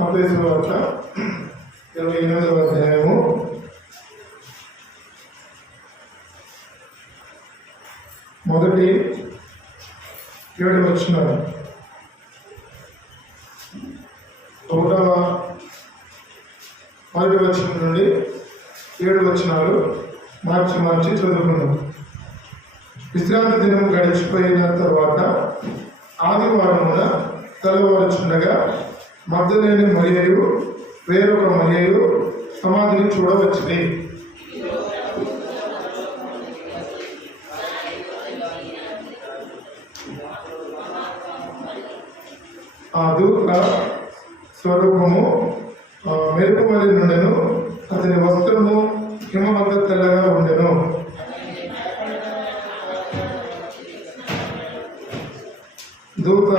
మత్తయి సువార్త 28వ అధ్యాయము 7 వచనాలు. 1వ వచనం నుండి 7 వచనాలు మార్చి చదువుకున్నాం. విశ్రాంతి దినం గడిచిపోయిన తర్వాత ఆదివారమున తెల్లవారుచుండగా మగ్దలేని మరియయు వేరొక మరియయు సమాధిని చూడవచ్చింది. ఆ దూత స్వరూపము మెరుపు వలె నుండెను, అతని వస్త్రము హిమవంత తెల్లగా ఉండెను. దూత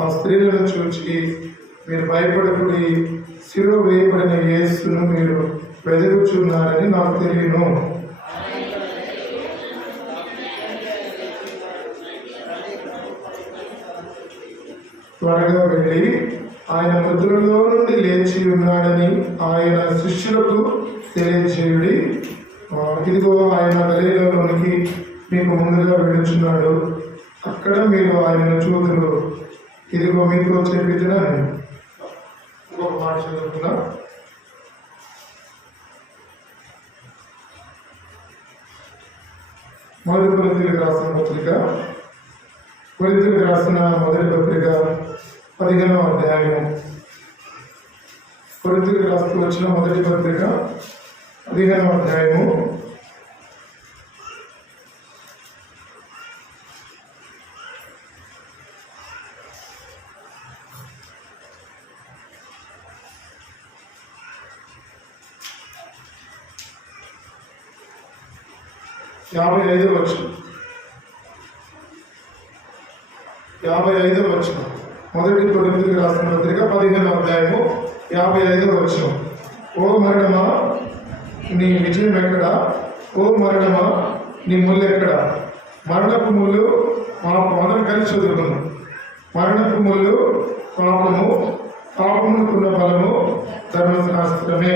ఆ స్త్రీలను చూచి, మీరు భయపడకుడి, శిలువ వేయబడిన యేసును మీరు వెదుగుచున్నారని నాకు తెలియను. త్వరగా వెళ్ళి ఆయన మృతులలో నుండి లేచి ఉన్నాడని ఆయన శిష్యులకు తెలియజేయుడి. ఇదిగో ఆయన గలిలయలోనికి మీకు ముందుగా వెళుచున్నాడు, అక్కడ మీరు ఆయనను చూదురు. ఇదిగో మీతో చెప్పిన ఇంకొక మాట చదువుతున్నా. మొదటి కొరింథీయులకు రాసిన పత్రిక మొదటి పత్రిక 15వ అధ్యాయము. కొరింథీయులకు రాస్తూ వచ్చిన మొదటి పత్రిక 15వ అధ్యాయము 55వ వచనం. 55వ వచనం. మొదటి కొరింథీయులకు రాసిన పత్రిక 15వ అధ్యాయము 55వ వచనం. ఓ మరణమా నీ విజయం ఎక్కడా? ఓ మరణమా నీ ముళ్ళు ఎక్కడా? మరణపు ముళ్ళు అందరం కలిసి చదువుకున్నాం. మరణపు ముళ్ళు పాపము, పాపముకున్న బలము ధర్మశాస్త్రమే.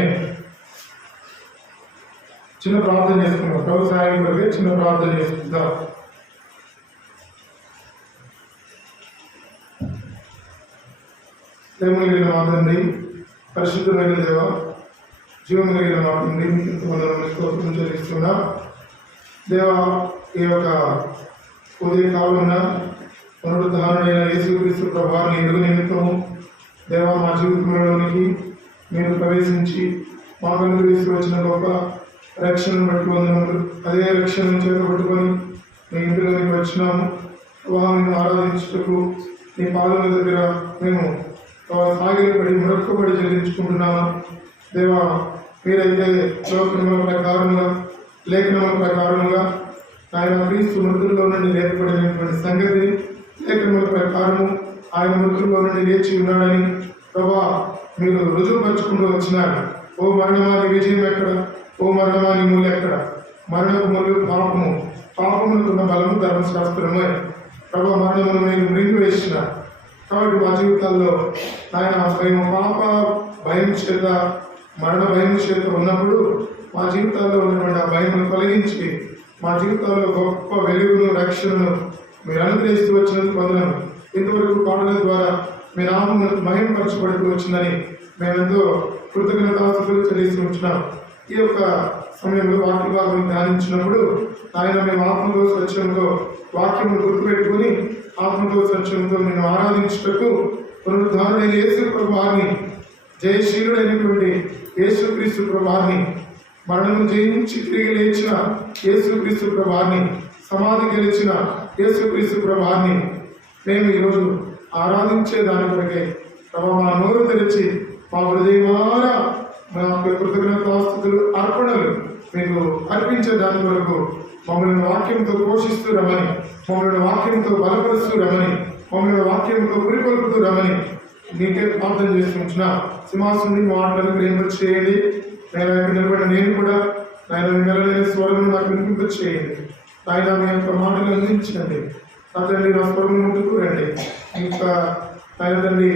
చిన్న ప్రార్థన చేసుకుందాం. ప్రభు సహాయం కొరకు చిన్న ప్రార్థన చేసుకుందాం. ప్రేమ కలిగిన మా తండ్రి, పరిశుద్ధమైన దేవ, జీవం కలిగిన మా తండ్రి, స్తోత్రం చెల్లిస్తున్నా. దేవ, ఈ యొక్క ఉదయకాలంలో పునరుద్ధారణైన యేసుక్రీస్తు ప్రభువారిని ఎరుగు నిమిత్తము దేవ మా జీవితంలోనికి మీరు ప్రవేశించి మా కనుక తీసుకువచ్చిన గొప్ప రక్షణను బట్టి వందనములు. అదే రక్షణను చేతబట్టుకొని మీ ఇంటిలోనికి వచ్చినాము. మేము ఆరాధించుటకు నీ పాదల దగ్గర మేము సాగిలపడి మొరక్కబడి చెల్లించుకుంటున్నాము. దేవా, మీరైతే లోకనియమ ప్రకారంగా లేఖనముల ప్రకారంగా ఆయన క్రీస్తు మృతుల్లో నుండి లేపబడినటువంటి సంగతిని లేఖనముల ప్రకారము ఆయన మృతుల్లో నుండి లేచి ఉన్నాడని ప్రభా మీరు రుజువుపరుచుకుంటూ వచ్చినారు. ఓ మరణమా నీ విజయం ఎక్కడ? ఓ మరణమా నీ ముళ్ళు ఎక్కడ? మరణపు ముళ్ళు పాపము, పాపములకున్న బలము ధర్మశాస్త్రమే. ప్రభా మరణమును మీరు మృంగి వేసిన కాబట్టి మా జీవితాల్లో ఆయన మేము పాప భయం చేత మరణ భయం చేత ఉన్నప్పుడు మా జీవితాల్లో ఉన్నటువంటి ఆ భయమును తొలగించి మా జీవితాల్లో గొప్ప వెలుగును రక్షణను మీరు అనుగ్రహిస్తూ వచ్చినందుకు వందనము. ఇంతవరకు పాటల ద్వారా మీ నామము మహిమపరచబడుతూ వచ్చిందని మేమెంతో కృతజ్ఞతాస్తుతులు చెల్లిస్తూ ఉంటున్నాం. ఈ యొక్క సమయంలో వాక్య భాగం ధ్యానించినప్పుడు ఆయన మేము ఆత్మతో సత్యంతో వాక్యము గుర్తుపెట్టుకుని ఆత్మతో సత్యంతో నేను ఆరాధించుటకు పునరుద్ధారుడైన యేసు ప్రభువారిని, జయశీలుడైనటువంటి యేసుక్రీస్తు ప్రభువారిని, మరణము జయించి తిరిగి లేచిన యేసుక్రీస్తు ప్రభువారిని, సమాధి గెలిచిన యేసుక్రీస్తు ప్రభువారిని మేము ఈరోజు ఆరాధించే దాని కొరకే ప్రభు మా నోరు తెరిచి మా హృదయమారా మా కృతజ్ఞతాస్తుతులు అర్పణలు మీకు అర్పించే దాని వరకు మమ్మల్ని వాక్యంతో పోషిస్తూ రమని, మమ్మల్ని వాక్యంతో బలపరుస్తూ రమని, మమ్మల్ని వాక్యంతో పురికొల్పుతూ రమని నీకే ప్రార్థన చేస్తుంటున్నా. సింహాసుని మాటలను ప్రేమ చేయండి. నేను నిలబడిన నేను కూడా ఆయన మెలైన స్వరం నాకు వినిపింప చేయండి. ఆయన మీ యొక్క మాటలు అందించండి. నా తండ్రి నా స్వరం ముందుకు రండి. ఇంకా ఆయన తండ్రి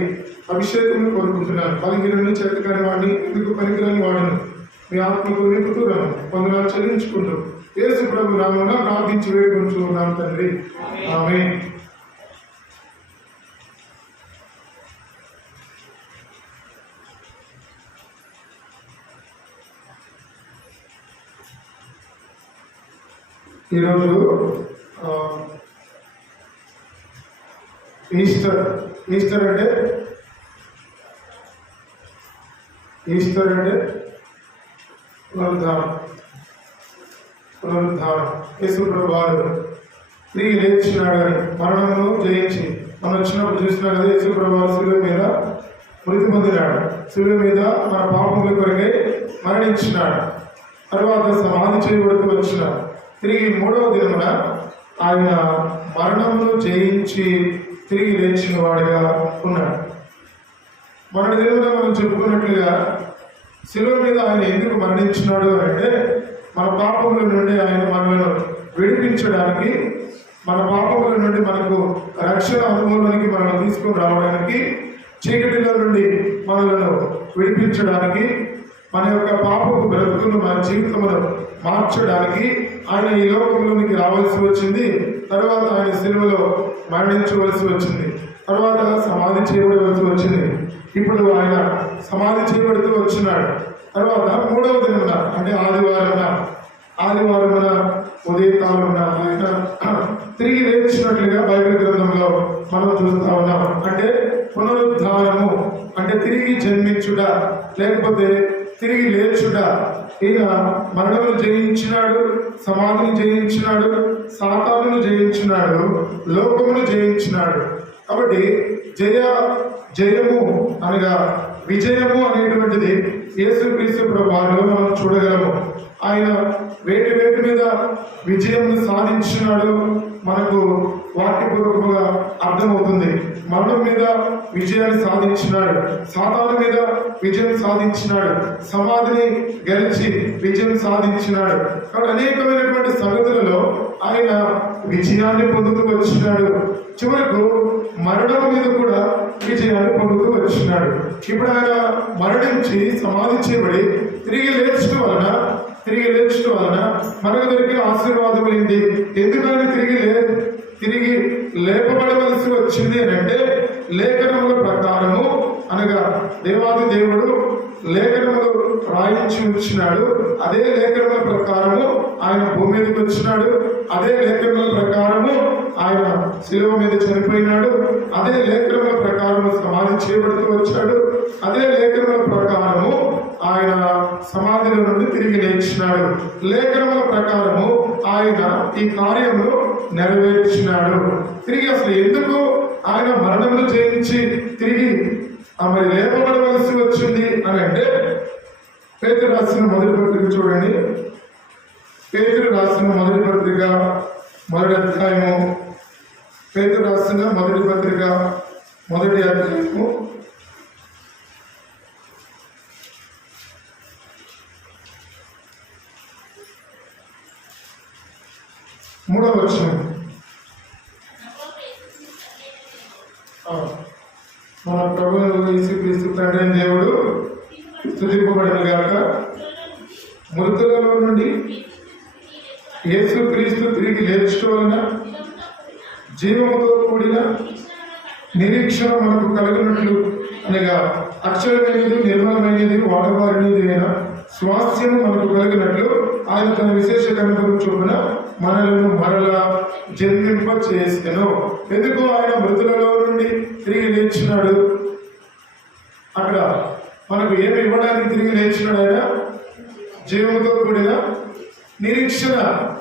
అభిషేకం కోరుకుంటున్నాను. బలహీనుని చేతకాని వాడిని ఎందుకు పనికిరాని వాడును మీ ఆత్మకు నింపుతూరాను వందనాలు చెల్లించుకుంటూ యేసు ప్రభు నామమున ప్రార్థించి వేడుకొంచున్నాను తండ్రి. ఆమేన్. ఈరోజు ఈస్టర్. ఈస్టర్ అంటే పునరుద్ధానం. యేసు ప్రభు వారు తిరిగి లేచినాడని మరణమును జయించి మనం వచ్చినప్పుడు చూసినా కదా, యేసు ప్రభు వారు శిలువ మీద మృతి పొందినాడు. శిలువ మీద మన పాపముల కొరకై మరణించినాడు. తర్వాత సమాధి చేయబడుతూ వచ్చినాడు. తిరిగి 3వ దినమున ఆయన మరణమును జయించి తిరిగి లేచిన వాడిగా ఉన్నాడు. మొన్నటి దినమున మనం చెప్పుకున్నట్లుగా శిలువ మీద ఆయన ఎందుకు మరణించినాడు అంటే, మన పాపముల నుండి ఆయన మనలను విడిపించడానికి, మన పాపముల నుండి మనకు రక్షణ అనుభవానికి మనల్ని తీసుకుని రావడానికి, చీకటిలో నుండి మనలను విడిపించడానికి, మన యొక్క పాపపు బ్రతుకును మన జీవితమును మార్చడానికి ఆయన ఈ లోకంలోనికి రావాల్సి వచ్చింది. తర్వాత ఆయన శిలువలో మరణించవలసి వచ్చింది. తర్వాత సమాధి చేయబడవలసి వచ్చింది. ఇప్పుడు ఆయన సమాధి చేయబడుతూ వచ్చినాడు. తర్వాత 3వ దినమున అంటే ఆదివారమున ఉదయకాలమున ఆయన తిరిగి లేచినట్లుగా బైబిల్ గ్రంథంలో మనం చూస్తా ఉన్నాం. అంటే పునరుద్ధానము అంటే తిరిగి జన్మించుట, లేకపోతే తిరిగి లేచుట. ఈయన మరణమును జయించినాడు, సమాధిని జయించినాడు, సాతానును జయించినాడు, లోకమును జయించినాడు. కాబట్టి జయము అనగా విజయము అనేటువంటిది యేసుక్రీస్తు ప్రభువులో మనం చూడగలము. ఆయన వేటి మీద విజయం సాధించినాడు మనకు వాక్యపూర్వకంగా అర్థమవుతుంది. మరణం మీద విజయాన్ని సాధించినాడు, సాతాను మీద విజయం సాధించినాడు, సమాధిని గెలిచి విజయం సాధించినాడు. కాబట్టి అనేకమైనటువంటి సంగతులలో ఆయన విజయాన్ని పొందుతూ వచ్చినాడు. చివరకు మరణం మీద కూడా విజయాన్ని పొందుతూ వచ్చినాడు. ఇప్పుడు ఆయన మరణించి సమాధి చేయబడి తిరిగి లేచడం వలన మనకు దొరికే ఆశీర్వాదం ఏంటి? ఎందుకని తిరిగి లేపబడవలసి వచ్చింది అని అంటే, లేఖనముల ప్రకారము అనగా దేవాది దేవుడు లేఖనములు రాయించి ఉంచినాడు. అదే లేఖనముల ప్రకారము ఆయన భూమి మీదకి వచ్చినాడు. అదే లేఖనముల ప్రకారము ఆయన శిలువ మీద చనిపోయినాడు. అదే లేఖనముల ప్రకారము సమాధి చేయబడుతూ వచ్చాడు. అదే లేఖనముల ప్రకారము ఆయన సమాధిలో నుండి తిరిగి లేచినాడు. లేఖనముల ప్రకారము ఆయన ఈ కార్యమును నెరవేర్చినాడు. తిరిగి అసలు ఎందుకు ఆయన మరణమును జయించి తిరిగి మరి లేపబడవలసి వచ్చింది అని అంటే, పేతురు రాసిన మొదటి పత్రిక చూడండి. పేతురు రాసిన మొదటి పత్రిక 1వ అధ్యాయము. పేతురు రాసిన మొదటి పత్రిక 1వ అధ్యాయము 3వ వచనం. మన ప్రభువు యేసుక్రీస్తు తండ్రి దేవుడు స్తుతింపబడును గాక. మృతులలో నుండి యేసుక్రీస్తు తిరిగి లేచడం వలన జీవముతో కూడిన నిరీక్షణ మనకు కలుగునట్లు అనగా అక్షరమైనది, నిర్మలమైనది, వాడబారినది అయిన స్వాస్థ్యము మనకు కలిగినట్లు ఆయన తన విశేష కనుగొని చొప్పున మనలను మరలా జన్మింప చేసెను. ఎందుకు ఆయన మృతులలో నుండి తిరిగి లేచినాడు? అక్కడ మనకు ఏమి ఇవ్వడానికి తిరిగి లేచినాడు? ఆయన జీవముతో కూడిన నిరీక్షణ.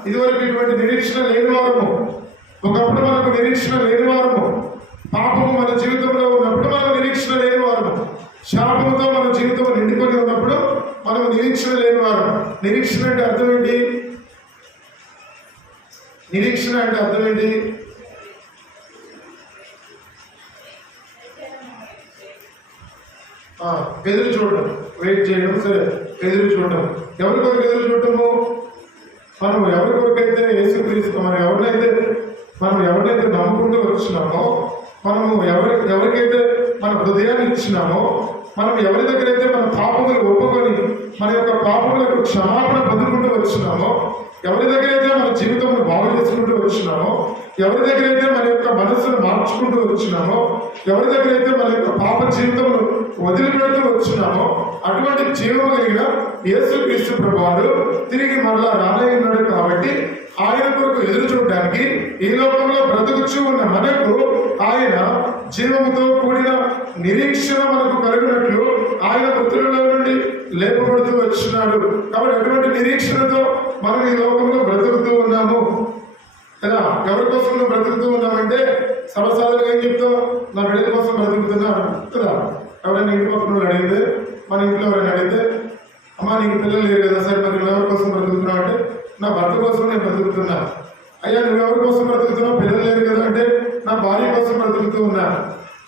ఇదివరకు ఇటువంటి నిరీక్షణ లేని వారము. ఒకప్పుడు మనకు నిరీక్షణ లేని వారము. పాపము మన జీవితంలో ఉన్నప్పుడు మనం నిరీక్షణ లేని వారము. శాపముతో మన జీవితం నిండుకొని ఉన్నప్పుడు మనం నిరీక్షణ లేని వారం. నిరీక్షణ అంటే అర్థం ఏంటి? నిరీక్షణ అంటే అర్థం ఏంటి? ఎదురు చూడటం, వెయిట్ చేయడం. సరే, ఎదురు చూడటం. ఎవరి కొరకు ఎదురు చూడటము? మనం ఎవరి కొరకైతే యేసుక్రీస్తు మనం ఎవరినైతే నమ్ముకుంటూ వచ్చినామో మనము ఎవరికైతే మన హృదయాన్ని ఇచ్చినామో, మనం ఎవరి దగ్గర అయితే మన పాపములు ఒప్పుకొని మన యొక్క పాపములకు క్షమాపణ పొందుకుంటూ వచ్చినామో, ఎవరి దగ్గర అయితే మన జీవితంలో బాగు చేసుకుంటూ వచ్చినామో, ఎవరి దగ్గర అయితే మన యొక్క మనస్సును మార్చుకుంటూ వచ్చినామో, ఎవరి దగ్గర అయితే మన యొక్క పాప జీవితంలో వదిలిపెడుతూ వచ్చినామో, అటువంటి జీవము కలిగిన యేసుక్రీస్తు ప్రభువారు తిరిగి మరలా రానయ్యున్నాడు. కాబట్టి ఆయన కొరకు ఎదురు చూడడానికి ఈ లోకంలో బ్రతుకుచూ ఉన్న మనకు ఆయన జీవముతో కూడిన నిరీక్షణ మనకు కలిగినట్లు ఆయన మృతులలో నుండి లేపబడుతూ వచ్చినాడు. కాబట్టి అటువంటి నిరీక్షణతో మనం ఈ లోకంలో బ్రతుకుతూ ఉన్నాము కదా. ఎవరి కోసం బ్రతుకుతూ ఉన్నామంటే సర్వసాధారణంగా ఏం చెప్తాం? నా బిడ్డల కోసం బ్రతుకుతున్నా కదా. ఎవరైనా ఇంటి పక్కన అడిగితే, మన ఇంట్లో ఎవరైనా అడిగితే, అమ్మా నీకు పిల్లలు లేరు కదా, సరే మరి నువ్వు ఎవరి కోసం బ్రతుకుతున్నావు అంటే, నా భర్త కోసం నేను బ్రతుకుతున్నా. అయ్యా నువ్వు ఎవరి కోసం బ్రతుకుతున్నావు? పిల్లలు లేరు కదా అంటే, నా భార్య కోసం బ్రతుకుతూ ఉన్నా.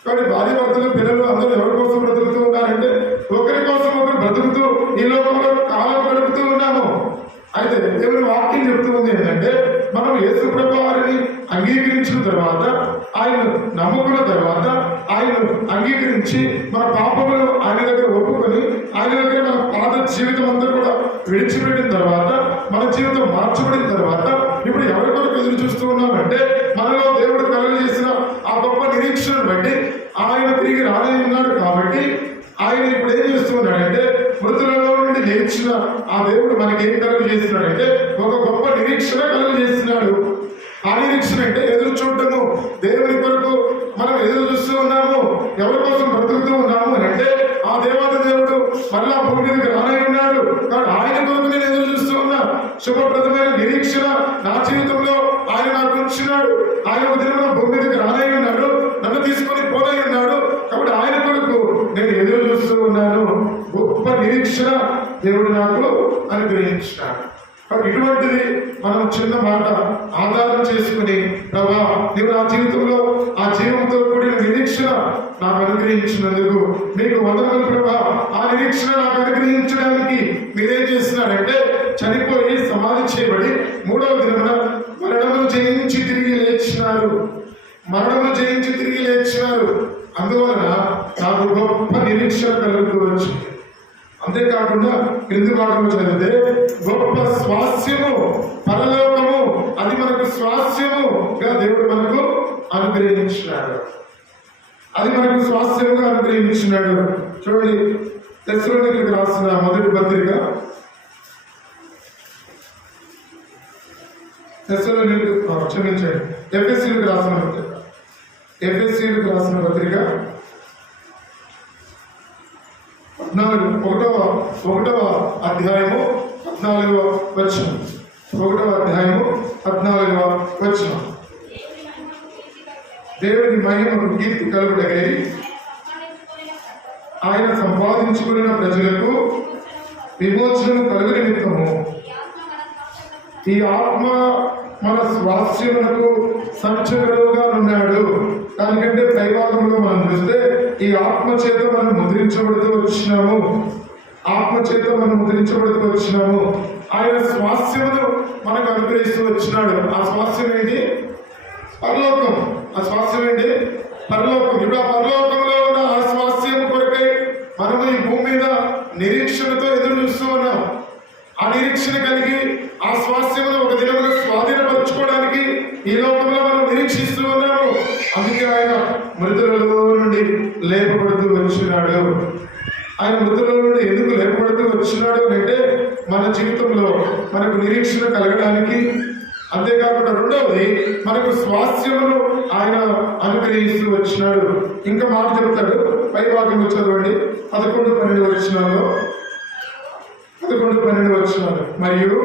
కాబట్టి భార్య భర్తలు పిల్లలు అందరూ ఎవరి కోసం బ్రతుకుతూ ఉన్నారంటే, ఒకరి కోసం ఒకరు బ్రతుకుతూ ఈ లోకంలో కాలం గడుపుతూ ఉన్నాము. అయితే దేవుని వాక్యం చెప్తూ ఉంది ఏంటంటే, మనం యేసు ప్రభువు వారిని అంగీకరించిన తర్వాత, ఆయన నమ్ముకున్న తర్వాత, ఆయన అంగీకరించి మన పాపములు ఆయన దగ్గర ఒప్పుకొని ఆయన దగ్గర మన పాత జీవితం అంతా కూడా విడిచిపెట్టిన తర్వాత, మన జీవితం మార్చబడిన తర్వాత, ఇప్పుడు ఎవరి కొరకు ఎదురు చూస్తూ ఉన్నామంటే, మనలో దేవుడు కలుగజేసిన ఆ గొప్ప నిరీక్షను బట్టి ఆయన తిరిగి రానే ఉన్నాడు. కాబట్టి ఆయన ఇప్పుడు ఏం చేస్తున్నాడంటే, మృతులలో నుండి లేచిన ఆ దేవుడు మనకి ఏం కలుగు చేస్తున్నాడంటే, ఒక గొప్ప నిరీక్షణ కలుగు చేస్తున్నాడు. ఆ నిరీక్షణ అంటే ఎదురు చూడటము. దేవుని కొరకు మనం ఎదురు చూస్తూ ఉన్నాము. ఎవరి కోసం బ్రతుకుతూ ఉన్నాము అని అంటే, ఆ దేవత దేవుడు మళ్ళా భూమి మీదకి రానే ఉన్నాడు. కాబట్టి ఆయన కొరకు నేను ఎదురు చూస్తూ ఉన్నా. శుభప్రదమైన నిరీక్షణ నా జీవితంలో ఆయన నాకు ఉంచినాడు. ఆయన దినమున భూమి మీదకి రానే ఉన్నాడు, నన్ను తీసుకొని పోనే ఉన్నాడు. కాబట్టి ఆయన కొరకు నేను ఎదురు చూస్తూ ఉన్నాను. గొప్ప నిరీక్షణ దేవుడు నాకు అనుగ్రహించినాడు. ఇటువంటిది మనం చిన్న మాట ఆధారం చేసుకుని, ప్రభా నీవు నా జీవితంలో ఆ జీవంతో కూడిన నిరీక్షణ నాకు అనుగ్రహించినందుకు మీకు వందనాలు ప్రభా. ఆ నిరీక్షణ నాకు అనుగ్రహించడానికి మీరేం చేస్తున్నారంటే, చనిపోయి సమాధి చేయబడి 3వ దినమున మరణమును జయించి తిరిగి లేచినారు. మరణమును జయించి తిరిగి లేచినారు. అందువలన నాకు గొప్ప నిరీక్షణ కలుగుతూ వచ్చింది. అంతేకాకుండా క్రింది భాగంలో చదివితే, గొప్ప స్వాస్యము పరలోకము, అది మనకు స్వాస్యముగా దేవుడు మనకు అనుగ్రహించినాడు. అది మనకు స్వాస్యముగా అనుగ్రహించినాడు. చూడండి, తెస్సలోనికీయులకు రాసిన మొదటి పత్రిక, క్షమించండి, ఎఫెసీయులకు రాసిన పత్రిక 1వ అధ్యాయము 14వ వచనం. 1వ అధ్యాయము 14వ వచనం. దేవుని మహిమకు కీర్తి కలుగుటకై ఆయన సంపాదించుకున్న ప్రజలకు విమోచనము కలుగు నిమిత్తము ఈ ఆత్మ మన స్వాస్యమునకు సంచకరువుగా ఉన్నాడు. దానికంటే పైభాగంలో మనం చూస్తే, ఈ ఆత్మ చేత మనం ముద్రించబడుతూ వచ్చినాము. ఆత్మ చేత మనం ముద్రించబడుతూ వచ్చినాము. ఆయన స్వాస్యమును మనకు అనుగ్రహిస్తూ వచ్చినాడు. ఆ స్వాస్యం ఏంటి? పరలోకం. ఆ స్వాస్యం ఏంటి? పరలోకం. ఇప్పుడు ఆ పరలోకంలో ఉన్న ఆ స్వాస్యం కొరకై మనము ఈ భూమి మీద నిరీక్షణతో ఎదురు చూస్తూ ఉన్నాం. ఆ నిరీక్షణ కలిగి ఆ స్వాస్యమును ఒక దినములో స్వాధీనపరచుకోవడానికి ఈ లోకంలో మనం నిరీక్షిస్తూ ఉన్నాము. అందుకే ఆయన మృతులలో నుండి లేపబడుతూ వచ్చినాడు. ఆయన మృతులలో నుండి ఎందుకు లేపబడుతూ వచ్చినాడు అంటే, మన జీవితంలో మనకు నిరీక్షణ కలగడానికి, అంతేకాకుండా రెండవది మనకు స్వాస్యమును ఆయన అనుగ్రహిస్తూ వచ్చినాడు. ఇంకా మాట చెప్తాడు, పై భాగంలో చదవండి, 11-12 వచనాల్లో. 11-12 వచనాలు. మరియు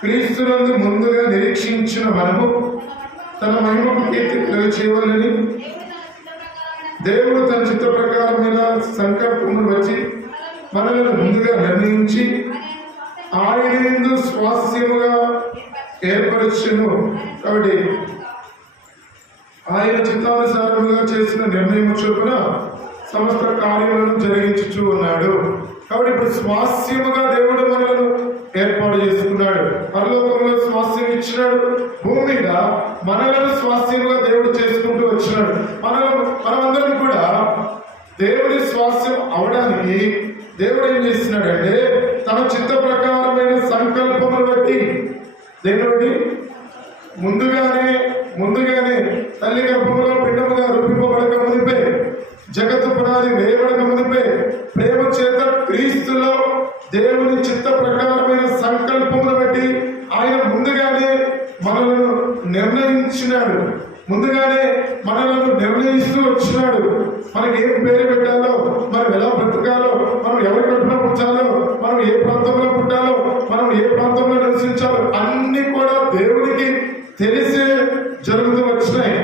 క్రీస్తునందు ముందుగా నిరీక్షించిన మనము తన మహిమకు కీర్తి చేయవాలని దేవుడు తన చిత్త ప్రకారమైన సంకల్పమును వచ్చి మనల్ని ముందుగా నిర్ణయించి ఆయన యందు స్వాస్యముగా ఏర్పరచును. కాబట్టి ఆయన చిత్తానుసారముగా చేసిన నిర్ణయం చొప్పున సమస్త కార్యములను జరిగించుచూ ఉన్నాడు. కాబట్టి ఇప్పుడు స్వాస్యముగా దేవుడు మనలను ఏర్పాటు చేసుకున్నాడు. పరలోకంలో స్వాస్థ్యం ఇచ్చినాడు. భూమి మీద మనలను స్వాస్థ్యంగా దేవుడు చేసుకుంటూ వచ్చినాడు. మనమందరం కూడా దేవుని స్వాస్థ్యం అవడానికి దేవుడు ఏం చేస్తున్నాడంటే తన చిత్త ప్రకారమైన సంకల్పమును బట్టి దేవుడి ముందుగానే తల్లి గర్భములో పిండముగా రూపింపబడక మునిపే, జగత్తు పునాది వేయబడక మునిపే, ప్రేమ చేత క్రీస్తులో దేవుని చిత్త ప్రకారమైన సంకల్పమును బట్టి ఆయన ముందుగానే మనలను నిర్ణయించినాడు. ముందుగానే మనలను నిర్ణయిస్తూ వచ్చినాడు. మనకి ఏం పేరు పెట్టాలో, మనం ఎలా బ్రతకాలో, మనం ఎవరి కట్టున పుట్టాలో, మనం ఏ ప్రాంతంలో పుట్టాలో, మనం ఏ ప్రాంతంలో నివసించాలో అన్ని కూడా దేవునికి తెలిసే జరుగుతూ వచ్చినాయి.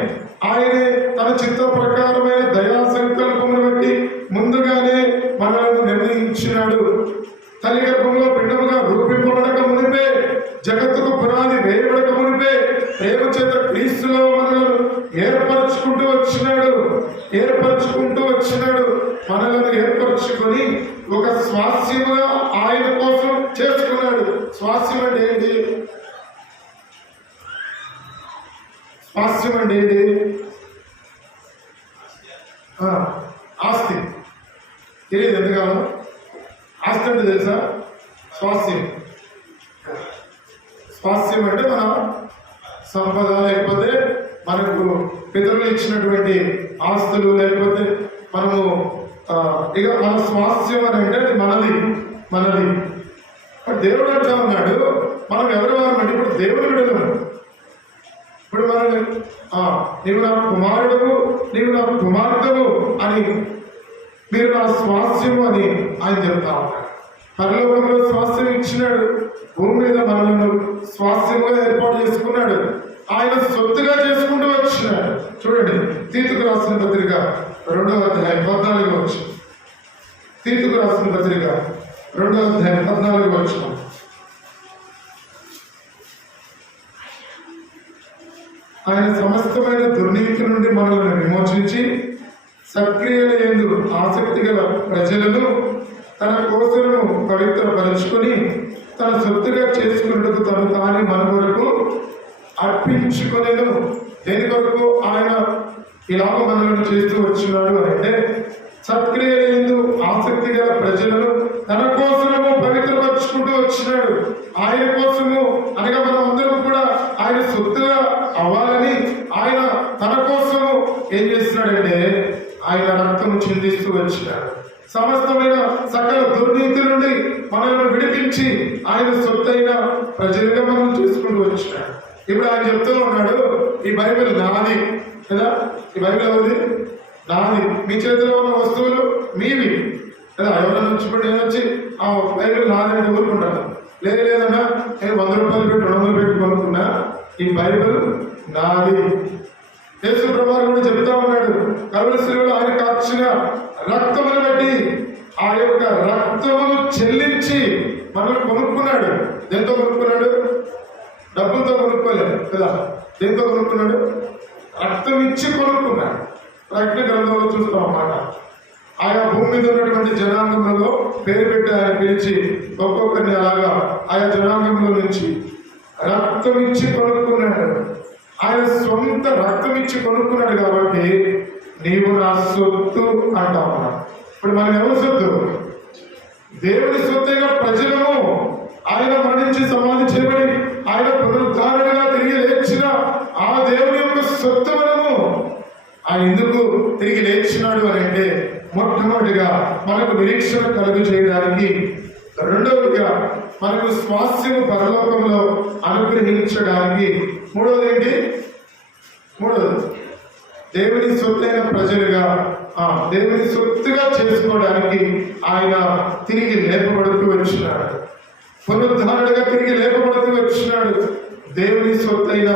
ఆయనే తన చిత్త ప్రకారమైన దయా సంకల్పమును బట్టి ముందుగానే మనలను నిర్ణయించినాడు. తల్లి గర్భంలో పిండముగా రూపింపబడక మునిపే, జగత్తుకు పునాది వేయబడక మునిపే, ప్రేమ చేత క్రీస్తులో మనలను ఏర్పరచుకుంటూ వచ్చినాడు. మనలను ఏర్పరచుకొని ఒక స్వాస్థ్యముగా ఆయన కోసం చేసుకున్నాడు. స్వాస్థ్యం అంటే ఏంటి? ఆస్తి. తెలియదు ఎంతకాలం? ఆస్తి అంటే తెలుసా? స్వాస్థ్యం అంటే మన సంపద, లేకపోతే మనకు పితరులు ఇచ్చినటువంటి ఆస్తులు, లేకపోతే మనము ఇక మన స్వాస్థ్యం అని అంటే అది మనది. ఇప్పుడు దేవుడు అంటా ఉన్నాడు మనం ఎవరి వారు అంటే ఇప్పుడు దేవుడు విడలేము. ఇప్పుడు మనల్ని నీవు నా కుమారుడు, నీవు నా కుమార్తెవు అని, మీరు నా స్వాస్థ్యము అని ఆయన చెప్తా ఉన్నాడు. పరలోకంలో స్వాస్థ్యం ఇచ్చినాడు. భూమి మీద మనల్ని స్వాస్థ్యంగా ఏర్పాటు చేసుకున్నాడు. ఆయన సొత్తుగా చేసుకుంటూ వచ్చినాడు. చూడండి, తీతుకు రాసిన పత్రిక 2వ అధ్యాయం 14వ వచనం. తీతుకు రాసిన పత్రిక 2వ అధ్యాయం 14వ వచనం. ఆయన సమస్తమైన దుర్నీతి నుండి మనల్ని విమోచించి సక్రియల యందు ఆసక్తి గల ప్రజలను తన కోసలను పవిత్రపరుచుకొని తన సొత్తుగా చేసుకున్నట్టుకు తను తానే మన కొరకు అర్పించుకొనెను. దేని కొరకు ఆయన ఇలాగ మనలను చేస్తూ వచ్చినాడు అంటే, సత్క్రియల యందు ఆసక్తి గల ప్రజలను తన కోసము పవిత్రపరుచుకుంటూ వచ్చినాడు. ఆయన కోసము అనగా మనం అందరం కూడా ఆయన సొత్తుగా అవ్వాలని ఆయన తన కోసము ఏం చేస్తున్నాడంటే ఆయన రక్తము చిందిస్తూ వచ్చినాడు. సమస్తమైన సకల దుర్నీతి నుండి మనల్ని విడిపించి ఆయన సొత్తైన ప్రజలుగా మనం చేసుకుంటూ వచ్చినాడు. ఇప్పుడు ఆయన చెప్తూ ఉన్నాడు, ఈ బైబిల్ నాది కదా, ఈ బైబిల్ ఎవరిది? నాది. మీ చేతిలో ఉన్న వస్తువులు మీవి కదా. ఎవరైనా వచ్చినప్పుడు నేను వచ్చి ఆ బైబిల్ నాది అంటే ఊరుకుంటాను. లేదన్నా నేను 100 రూపాయలు పెట్టి 200 పెట్టి కొనుక్కున్నా, ఈ బైబిల్ నాది. యేసు ప్రభువు కూడా చెప్తా ఉన్నాడు, కలువరి శిలువలో ఆయన కార్చిన రక్తమును బట్టి ఆ యొక్క రక్తమును చెల్లించి మనల్ని కొనుక్కున్నాడు. దేంతో కొనుక్కున్నాడు? డబ్బులతో కొనుక్కోలేదు కదా. దేంతో కొనుక్కున్నాడు? రక్తం ఇచ్చి కొనుక్కున్నాడు. ప్రకటన గ్రంథంలో చూస్తాం అన్నమాట. ఆయా భూమి మీద ఉన్నటువంటి జనాంగంలో పేరు పెట్టి ఆయన పిలిచి ఒక్కొక్కరిని అలాగా ఆయా జనాంగంలో నుంచి రక్తం ఇచ్చి కొనుక్కున్నాడు. ఆయన సొంత రక్తం ఇచ్చి కొనుక్కున్నాడు కాబట్టి నీవు నా సొత్తు అంటా ఉన్నాడు. ఇప్పుడు మనం ఎవరి సొత్తు? దేవుని సొత్తుగా ప్రజలము. ఆయన మరణించి సమాధి చేయబడి ఆయన పునరుద్ధారణగా తిరిగి లేచిన ఆ దేవుని యొక్క సొత్తు మనము. ఆయన ఎందుకు తిరిగి లేచినాడు అని అంటే, మొట్టమొదటిగా మనకు నిరీక్షణ కలుగు చేయడానికి, రెండవదిగా మనకు స్వాస్థ్యం పరలోకంలో అనుగ్రహించడానికి, మూడవది దేవుని సొత్తైన ప్రజలుగా దేవుని సొత్తుగా చేసుకోవడానికి ఆయన తిరిగి లేపబడుతూ వచ్చినాడు. పునరుద్ధారణగా తిరిగి లేపబడుతూ వచ్చినాడు. దేవుని సొత్తైన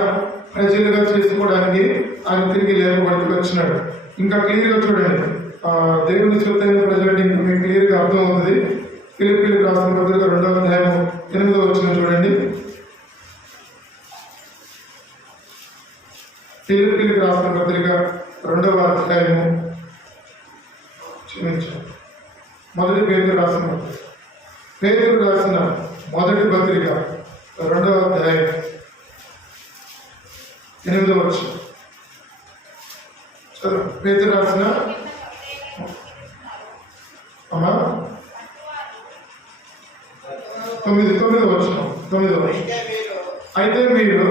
ప్రజలుగా చేసుకోవడానికి ఆయన తిరిగి లేపబడుతూ వచ్చినాడు. ఇంకా క్లియర్గా చూడండి, దేవుని సొత్తైన ప్రజలు అంటే ఇంకా మీకు క్లియర్గా అర్థమవుతుంది. ఫిలిప్పీలకు రాసిన పత్రిక 2వ అధ్యాయం 8వ వచనం చూడండి. ఫిలిప్పీలకు రాసిన పత్రిక 2వ అధ్యాయము 1 పేతురు రాసిన పేతురు రాసిన మొదటి పత్రిక 2వ అధ్యాయం 8వ వచనం. పేతురు రాసిన అమ్మా 9వ వచనం. అయితే మీరు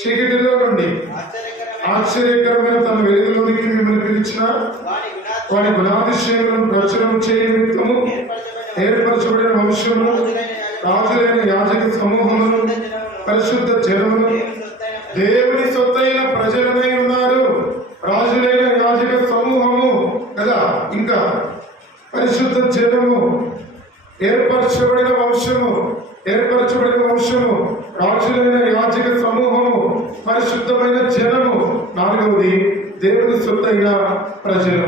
చీకటిలో నుండి ఆశ్చర్యకరమైన తన వెలుగులోనికి మిమ్మల్ని పిలిచిన వాడి గుణాతిశయములను ప్రచురం చేయ నిమిత్తము ఏర్పరచబడిన వంశమును, రాజులైన యాజక సమూహమును, పరిశుద్ధ జనమును, దేవుని సొత్తైన ప్రజలమై ఉన్నారు. రాజులైన యాజక సమూహము కదా, ఇంకా పరిశుద్ధ జనము, ఏర్పరచబడిన వంశము, రాజులైన యాజక సమూహము, పరిశుద్ధమైన జనము, 4వది దేవుని సొత్తైన ప్రజలు.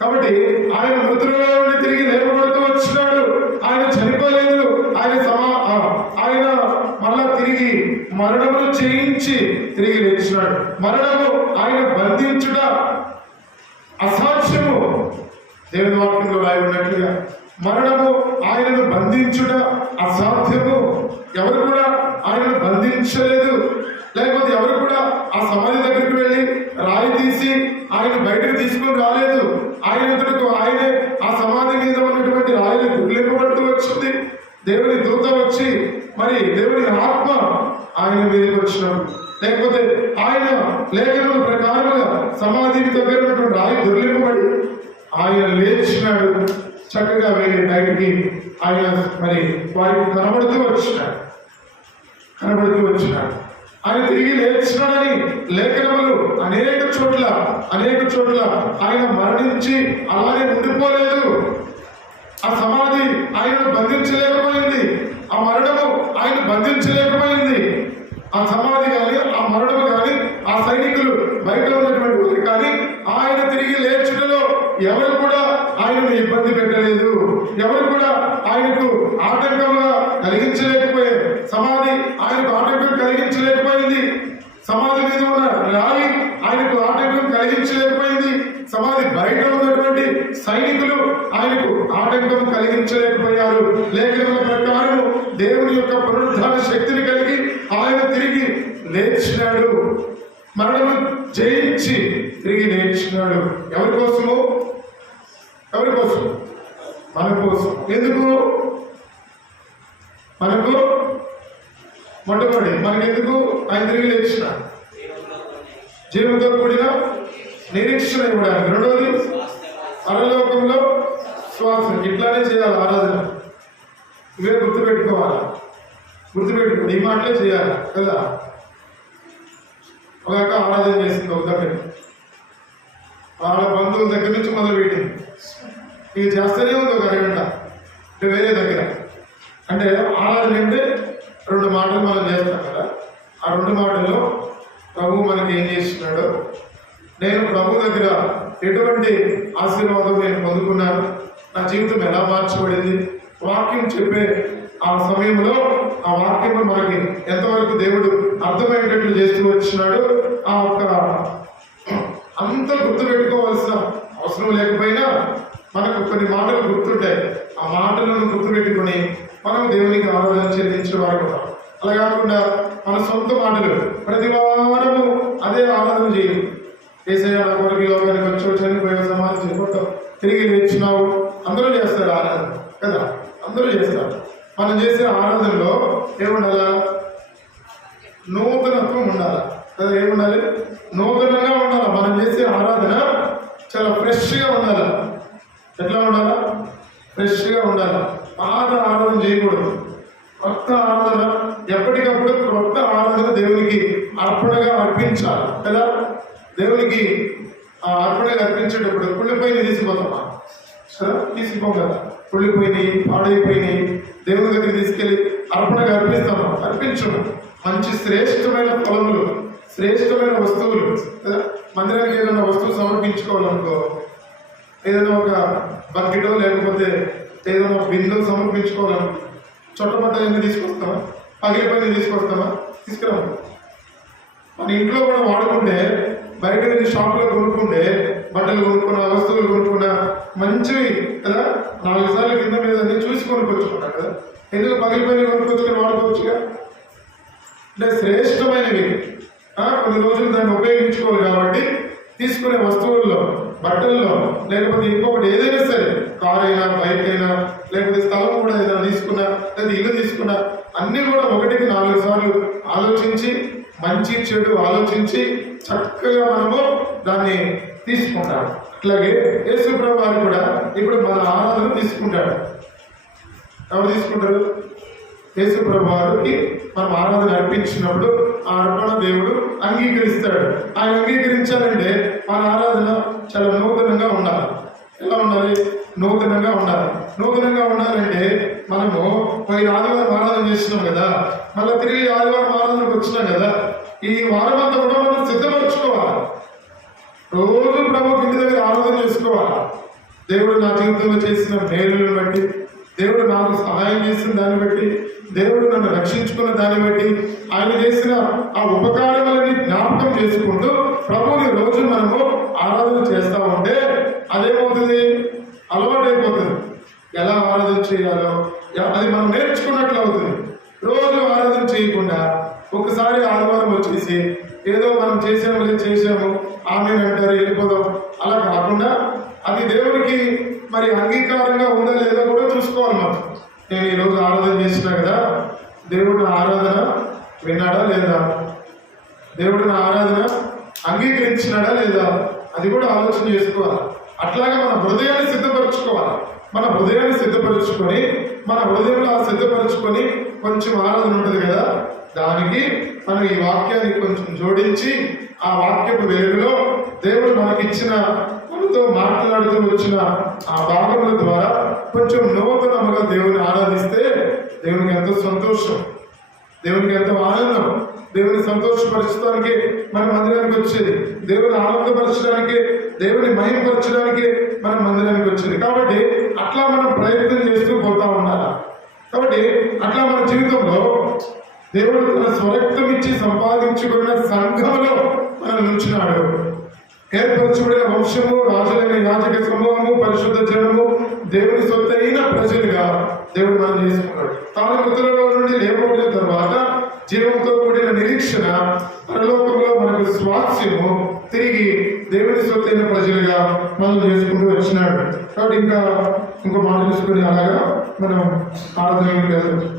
కాబట్టి ఆయన మృతులలో నుండి తిరిగి లేపబడుతూ వచ్చినాడు. ఆయన చనిపోలేదు. ఆయన మళ్ళా తిరిగి మరణమును జయించి తిరిగి లేచినాడు. మరణము ఆయన బంధించుట అసాధ్యము. దేవుని వాక్యంలో రాయి ఉన్నట్లుగా మరణము ఆయనను బంధించుట అసాధ్యము. ఎవరు కూడా ఆయనను బంధించలేదు. లేకపోతే ఎవరు కూడా ఆ సమాధి దగ్గరికి వెళ్ళి రాయి తీసి ఆయన బయటకు తీసుకొని రాలేదు. ఆయనే ఆ సమాధి మీద ఉన్నటువంటి రాయిని దుర్లింపబడుతూ వచ్చింది. దేవుని దూత వచ్చి మరి దేవుని ఆత్మ ఆయన మీదకి వచ్చినప్పుడు, లేకపోతే ఆయన లేఖనముల ప్రకారముగా సమాధి దగ్గర ఉన్నటువంటి రాయి దుర్లింపబడి ఆయన లేచినాడు. చక్కగా వెళ్ళి బయటికి ఆయన మరి వారికి కనబడుతూ వచ్చినాడు. ఆయన తిరిగి లేచినాడని లేఖనములు అనేక చోట్ల ఆయన మరణించి అలానే ఉండిపోలేదు. ఆ సమాధి ఆయనను బంధించలేకపోయింది. ఆ మరణము ఆయన బంధించలేకపోయింది. ఆ సమాధి కానీ, ఆ మరణము కానీ, ఆ సైనికులు బయట ఉన్నటువంటి వారు కానీ ఆయన తిరిగి లేచుటలో ఎవరు కూడా ఆయనను ఇబ్బంది పెట్టలేదు. ఎవరు కూడా ఆయనకు ఆటంకంగా కలిగించలేకపోయారు. సమాధి ఆయనకు ఆటంకం కలిగించలేకపోయింది. సమాధి మీద ఉన్న రాయి ఆయనకు ఆటంకం కలిగించలేకపోయింది. సమాధి బయట ఉన్నటువంటి సైనికులు ఆయనకు ఆటంకం కలిగించలేకపోయారు. లేఖనముల ప్రకారం దేవుని యొక్క పునరుద్ధాన శక్తిని కలిగి ఆయన తిరిగి లేచినాడు. మరణము జయించి తిరిగి లేచినాడు. ఎవరి కోసము? మన కోసం. ఎందుకు? మనకు మొట్టమొదటి మనకెందుకు ఆయన తిరిగి లేచినాడు? జీవంతో కూడిన నిరీక్షణ ఇవ్వడానికి. 2వది పరలోకంలో శ్వాస. ఇట్లానే చేయాలి ఆరాధన. ఇవే గుర్తుపెట్టుకోవాలి. ఈ మాటలే చేయాలి కదా. ఒక ఆరాధన చేసింది ఒక దగ్గర, వాళ్ళ బంధువుల దగ్గర నుంచి మొదలుపెట్టింది. ఇక చేస్తూనే ఉంది ఒక అరగంట. వేరే దగ్గర అంటే ఆరాధన అంటే 2 మాటలు మనం చేస్తాం కదా. ఆ 2 మాటల్లో ప్రభు మనకి ఏం చేస్తున్నాడో, నేను ప్రభు దగ్గర ఎటువంటి ఆశీర్వాదం నేను పొందుకున్నాను, నా జీవితం ఎలా మార్చబడింది, వాక్యం చెప్పే ఆ సమయంలో ఆ వాక్యం మనకి ఎంతవరకు దేవుడు అర్థమయ్యేటట్లు చేస్తూ వచ్చినాడు. ఆ ఒక్క అంత గుర్తు పెట్టుకోవాల్సిన అవసరం లేకపోయినా మనకు కొన్ని మాటలు గుర్తుంటాయి. ఆ మాటలను గుర్తుపెట్టుకుని మనం దేవునికి ఆరాధన చెల్లించే వారు ఉంటాం. అలా కాకుండా మన సొంత మాటలు ప్రతి వారము అదే ఆరాధన చేయదు. ఏసయ్య నా కొరకు ఈ లోకానికి వచ్చావు, చనిపోయావు, సమాధి చేయబడ్డావు, తిరిగి లేచినావు. అందరూ చేస్తారు ఆరాధన కదా, అందరూ చేస్తారు. మనం చేసే ఆరాధనలో ఏముండాలా? నూతనత్వం ఉండాలి కదా. ఏముండాలి? నూతనంగా ఉండాలి. మనం చేసే ఆరాధన చాలా ఫ్రెష్గా ఉండాలి. ఎట్లా ఉండాలా? ఫ్రెష్గా ఉండాలి. పాత ఆరాధన చేయకూడదు. కొత్త ఆరాధన, ఎప్పటికప్పుడు కొత్త ఆరాధన దేవునికి అర్పణగా అర్పించాలి కదా. దేవునికి ఆ అర్పణగా అర్పించేటప్పుడు కుళ్ళిపోయిన తీసిపోతామా? తీసిపోం కదా. కుళ్ళిపోయినాయి, పాడైపోయినాయి దేవుని దగ్గర తీసుకెళ్ళి అర్పణగా అర్పిస్తాము. అర్పించము. మంచి శ్రేష్టమైన ఫలములు, శ్రేష్టమైన వస్తువులు కదా. మందిరానికి ఏదైనా వస్తువు సమర్పించుకోవాలనుకో, ఏదైనా ఒక బకెటో లేకపోతే ఏదైనా బిందువు సమర్పించుకోవాలనుకో, చొట్టపట్టని తీసుకొస్తామా? పగిలిపోయింది తీసుకొస్తామా? తీసుకురాము. మన ఇంట్లో కూడా వాడుకుంటే, బయట నుంచి షాప్లో కొనుక్కుంటే బట్టలు కొనుక్కున్నా, వస్తువులు కొనుక్కున్నా మంచివి కదా, 4 సార్లు కింద మీద అన్ని చూసి కొనుక్కొచ్చుకున్నాం కదా. ఎందుకు పగిలిపోయిన కొనుక్కొచ్చుకొని వాడుకోవచ్చుగా. అంటే శ్రేష్టమైనవి కొన్ని రోజులు దాన్ని ఉపయోగించుకోవాలి కాబట్టి తీసుకునే వస్తువుల్లో, బట్టల్లో, లేకపోతే ఇంకొకటి ఏదైనా సరే, కార్ అయినా, బైక్ అయినా, లేకపోతే స్థలం కూడా ఏదైనా తీసుకున్నా, లేదా ఇల్లు తీసుకున్నా, అన్ని కూడా 1కి 4 సార్లు ఆలోచించి, మంచి చెడు ఆలోచించి చక్కగా మనము దాన్ని తీసుకుంటాం. అట్లాగే యేసు ప్రభువు వారు కూడా ఇప్పుడు మన ఆరాధన తీసుకుంటాడు. ఎవరు తీసుకుంటారు? యేసు ప్రభువు వారికి మనం ఆరాధన అర్పించినప్పుడు ఆ అర్పణ దేవుడు అంగీకరిస్తాడు. ఆయన అంగీకరించాలంటే మన ఆరాధన చాలా నూతనంగా ఉండాలి. ఎలా ఉండాలి? నూతనంగా ఉండాలి. నూతనంగా ఉండాలంటే మనము పోయిన ఆదివారం ఆరాధన చేస్తున్నాం కదా, మళ్ళీ తిరిగి ఆదివారం ఆరాధనకు వచ్చినాం కదా, ఈ వారం అంతా కూడా మనం సిద్ధపరచుకోవాలి. రోజు ప్రభు ఇంటి దగ్గర ఆరాధన చేసుకోవాలి. దేవుడు నా జీవితంలో చేసిన మేలులను బట్టి, దేవుడు నాకు సహాయం చేసిన దాన్ని బట్టి, దేవుడు నన్ను రక్షించుకున్న దాన్ని బట్టి, ఆయన చేసిన ఆ ఉపకారములని జ్ఞాపకం చేసుకుంటూ ప్రభువుని రోజు మనము ఆరాధన చేస్తా ఉంటే అదేమవుతుంది? అలవాటైపోతుంది. ఎలా ఆరాధన చేయాలో అది మనం నేర్చుకున్నట్లు అవుతుంది. రోజు ఆరాధన చేయకుండా ఒకసారి ఆదివారం వచ్చేసి ఏదో మనం చేసాము ఆమె అంటారు వెళ్ళిపోదాం, అలా కాకుండా అది దేవుడికి మరి అంగీకారంగా ఉందా లేదా కూడా చూసుకోవాలి. మనం నేను ఈరోజు ఆరాధన చేసినా కదా, దేవుడు నా ఆరాధన విన్నాడా లేదా, దేవుడు నా ఆరాధన అంగీకరించినాడా లేదా, అది కూడా ఆలోచన చేసుకోవాలి. అట్లాగే మన హృదయాన్ని సిద్ధపరచుకోవాలి. మన హృదయాన్ని సిద్ధపరచుకొని, మన హృదయంలో సిద్ధపరచుకొని కొంచెం ఆరాధన ఉంటుంది కదా, దానికి మనం ఈ వాక్యాన్ని కొంచెం జోడించి ఆ వాక్యపు వెలుగులో దేవుడు మనకిచ్చిన, మనతో మాట్లాడుతూ వచ్చిన ఆ భాగముల ద్వారా కొంచెం నూతనముగా దేవుని ఆరాధిస్తే దేవునికి ఎంతో సంతోషం, దేవునికి ఎంతో ఆనందం. దేవుని సంతోషపరచడానికి మన మందిరానికి వచ్చేది, దేవుని ఆనందపరచడానికి, దేవుని మహిమపరచడానికి మన మందిరానికి వచ్చేది. కాబట్టి అట్లా మనం ప్రయత్నం చేస్తూ పోతా ఉండాలి. కాబట్టి అట్లా మన జీవితంలో దేవుడు తన స్వరక్తం ఇచ్చి సంపాదించుకున్న సంఘంలో మనం నుంచున్నాడు. ఏర్పరచబడిన వంశము, రాజులైన యాజక సమూహము, పరిశుద్ధ జనము, దేవుని సొత్తైన ప్రజలుగా దేవుడు మనం చేసుకున్నాడు. తాను మృతులలో నుండి లేపబడిన తర్వాత జీవంతో కూడిన నిరీక్షణ, పరలోకంలో మనకు స్వాస్యము, తిరిగి దేవుని సొత్తైన ప్రజలుగా మనం చేసుకుంటూ వచ్చినాడు. కాబట్టి ఇంకో మాట తీసుకుని అలాగా మనం ఆరాధనకి వెళ్తాం.